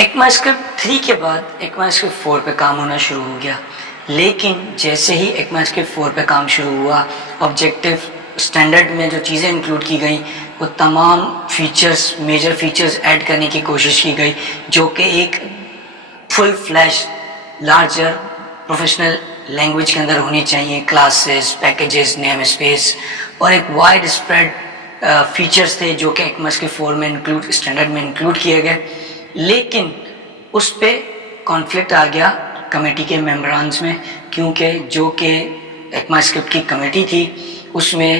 ECMAScript 3 کے بعد ECMAScript 4 پہ کام ہونا شروع ہو گیا، لیکن جیسے ہی ECMAScript 4 پہ کام شروع ہوا، آبجیکٹیو اسٹینڈرڈ میں جو چیزیں انکلوڈ کی گئیں وہ تمام فیچرز، میجر فیچرز ایڈ کرنے کی کوشش کی گئی، جو کہ ایک فل فلیش لارجر پروفیشنل لینگویج کے اندر ہونی چاہیے، کلاسز، پیکیجز، نیم اسپیس، اور ایک وائڈ اسپریڈ فیچرز تھے جو کہ ECMAScript 4 میں اسٹینڈرڈ میں انکلوڈ کیے گئے، لیکن اس پہ کانفلکٹ آ گیا کمیٹی کے ممبرانز میں، کیونکہ جو کہ ECMAScript کی کمیٹی تھی اس میں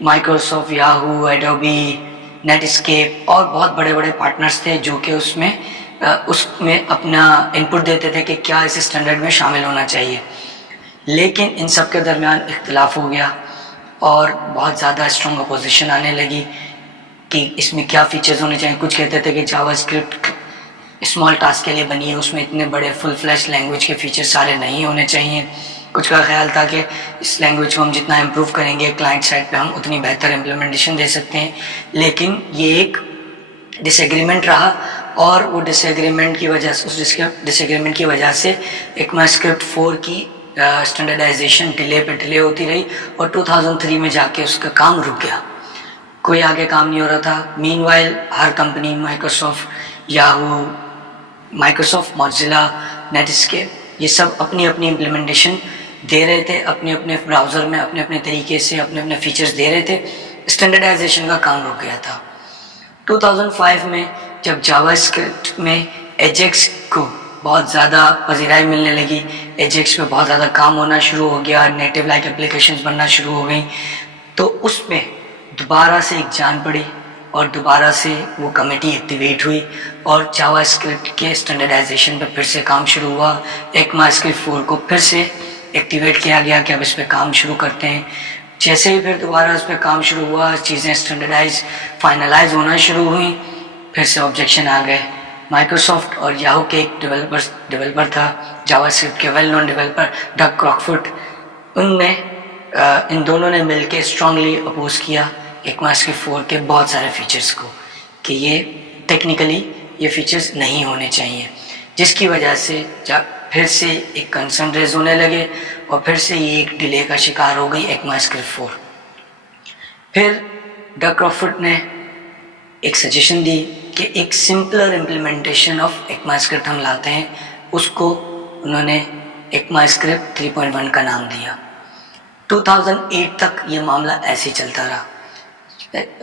Microsoft, Yahoo, Adobe, Netscape اور بہت بڑے بڑے پارٹنرز تھے جو کہ اس میں اپنا انپٹ دیتے تھے کہ کیا اس اسٹینڈرڈ میں شامل ہونا چاہیے، لیکن ان سب کے درمیان اختلاف ہو گیا اور بہت زیادہ اسٹرانگ اپوزیشن آنے لگی کہ اس میں کیا فیچرز ہونے چاہیے۔ کچھ کہتے تھے کہ جاوا اسکرپٹ اسمال ٹاسک کے لیے بنی ہے، اس میں اتنے بڑے فل فلیش لینگویج کے فیچرز سارے نہیں ہونے چاہیے۔ کچھ کا خیال تھا کہ اس لینگویج کو ہم جتنا امپروو کریں گے کلائنٹ سائڈ پہ ہم اتنی بہتر امپلیمنٹیشن دے سکتے ہیں، لیکن یہ ایک ڈس ایگریمنٹ رہا، اور وہ ڈس ایگریمنٹ کی وجہ سے، اس ڈس ایگریمنٹ کی وجہ سے ECMAScript 4 کی اسٹینڈرڈائزیشن ڈیلے پہ ڈیلے ہوتی رہی، اور 2003 میں جا کے اس کا کام رک گیا، کوئی آگے کام نہیں ہو رہا تھا۔ مین وائل ہر company, Microsoft, Yahoo, Mozilla, Netscape, یہ سب اپنی اپنی امپلیمنٹیشن دے رہے تھے، اپنے اپنے براؤزر میں اپنے اپنے طریقے سے اپنے اپنے فیچرز دے رہے تھے، اسٹینڈرڈائزیشن کا کام رک گیا تھا۔ 2005 میں جب جاوا اسکرپٹ میں ایجیکس کو بہت زیادہ پذیرائی ملنے لگی، ایجیکس پہ بہت زیادہ کام ہونا شروع ہو گیا، نیٹو لائک اپلیکیشنز بننا شروع ہو گئیں، تو اس میں دوبارہ سے ایک جان پڑی اور دوبارہ سے وہ کمیٹی ایکٹیویٹ ہوئی اور جاوا اسکرپٹ کے اسٹینڈرڈائزیشن پہ پھر سے کام شروع ہوا۔ ECMAScript 4 کو پھر سے ایکٹیویٹ کیا گیا کہ اب اس پہ کام شروع کرتے ہیں۔ جیسے ہی پھر دوبارہ اس پہ کام شروع ہوا، چیزیں اسٹینڈرڈائز فائنلائز ہونا شروع ہوئیں، پھر سے آبجیکشن آ گئے۔ مائکروسافٹ اور یاہو کے ایک ڈیولپر تھا، جاوا اسکرپٹ کے ویل نون ڈیولپر ڈگ کراکفورٹ، ان دونوں نے مل کے اسٹرانگلی اپوز کیا ECMAScript 4 کے بہت سارے فیچرز کو کہ یہ ٹیکنیکلی یہ فیچرز نہیں ہونے چاہیے، جس کی وجہ سے جب پھر سے ایک کنسرن ریز ہونے لگے اور پھر سے یہ ایک ڈیلے کا شکار ہو گئی ECMAScript 4۔ پھر ڈگ کراکفورٹ نے ایک سجیشن دی کہ ایک سمپلر امپلیمنٹیشن آف ECMAScript ہم لاتے ہیں، اس کو انہوں نے ECMAScript 3.1 کا نام دیا۔ 2008 تک یہ معاملہ ایسے ہی چلتا رہا،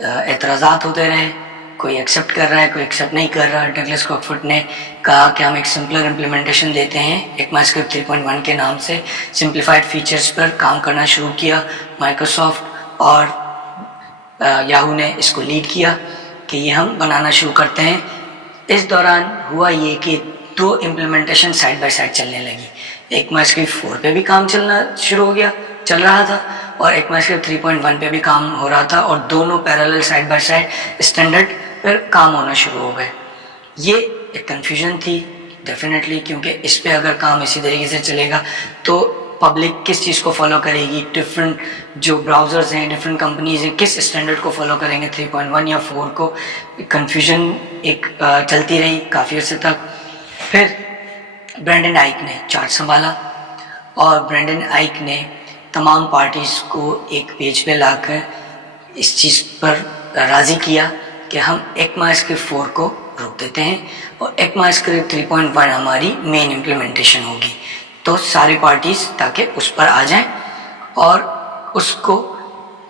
اعتراضات ہوتے رہے، کوئی ایکسیپٹ کر رہا ہے، کوئی ایکسیپٹ نہیں کر رہا۔ ڈگلس کراکفورٹ نے کہا کہ ہم ایک سمپلر امپلیمنٹیشن دیتے ہیں، ECMAScript 3.1 کے نام سے سمپلیفائڈ فیچرز پر کام کرنا شروع کیا۔ مائکروسافٹ اور یاہو نے اس کو لیڈ کیا کہ یہ ہم بنانا شروع کرتے ہیں۔ اس دوران ہوا یہ کہ دو امپلیمنٹیشن سائڈ بائی سائڈ چلنے لگی، ECMAScript 4 پہ بھی کام چل رہا تھا اور ECMAScript 3.1 پہ بھی کام ہو رہا تھا، اور دونوں parallel side by side standard پر کام ہونا شروع ہو گئے۔ یہ ایک کنفیوژن تھی ڈیفینیٹلی، کیونکہ اس پہ اگر کام اسی طریقے سے چلے گا تو پبلک کس چیز کو فالو کرے گی، ڈفرینٹ جو براؤزرز ہیں، ڈفرینٹ کمپنیز ہیں، کس اسٹینڈرڈ کو فالو کریں گے، 3.1 یا 4 کو۔ کنفیوژن ایک چلتی رہی کافی عرصے تک۔ پھر برینڈن آئک نے چارج سنبھالا اور برینڈن آئک نے تمام پارٹیز کو ایک پیج پہ لا کر اس چیز پر راضی کیا کہ ہم ECMAScript 4 کو روک دیتے ہیں اور ECMAScript 3.1 ہماری مین امپلیمنٹیشن ہوگی، تو ساری پارٹیز تاکہ اس پر آ جائیں اور اس کو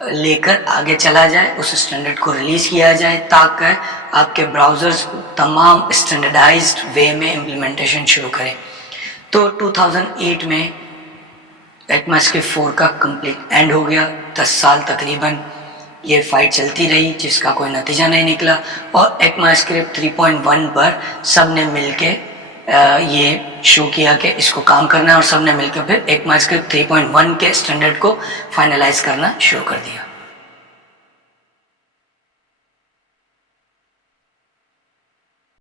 لے کر آگے چلا جائے، اس اسٹینڈرڈ کو ریلیز کیا جائے تاکہ آپ کے براؤزرز تمام اسٹینڈرڈائزڈ وے میں امپلیمنٹیشن شروع کریں۔ تو 2008 میں ECMAScript 4 کا کمپلیٹ اینڈ ہو گیا۔ 10 سال تقریباً یہ فائٹ چلتی رہی جس کا کوئی نتیجہ نہیں نکلا، اور ECMAScript 3.1 پر سب نے مل کے یہ شو کیا کہ اس کو کام کرنا ہے، اور سب نے مل کے پھر ECMAScript 3.1 کے اسٹینڈرڈ کو فائنلائز کرنا شروع کر دیا۔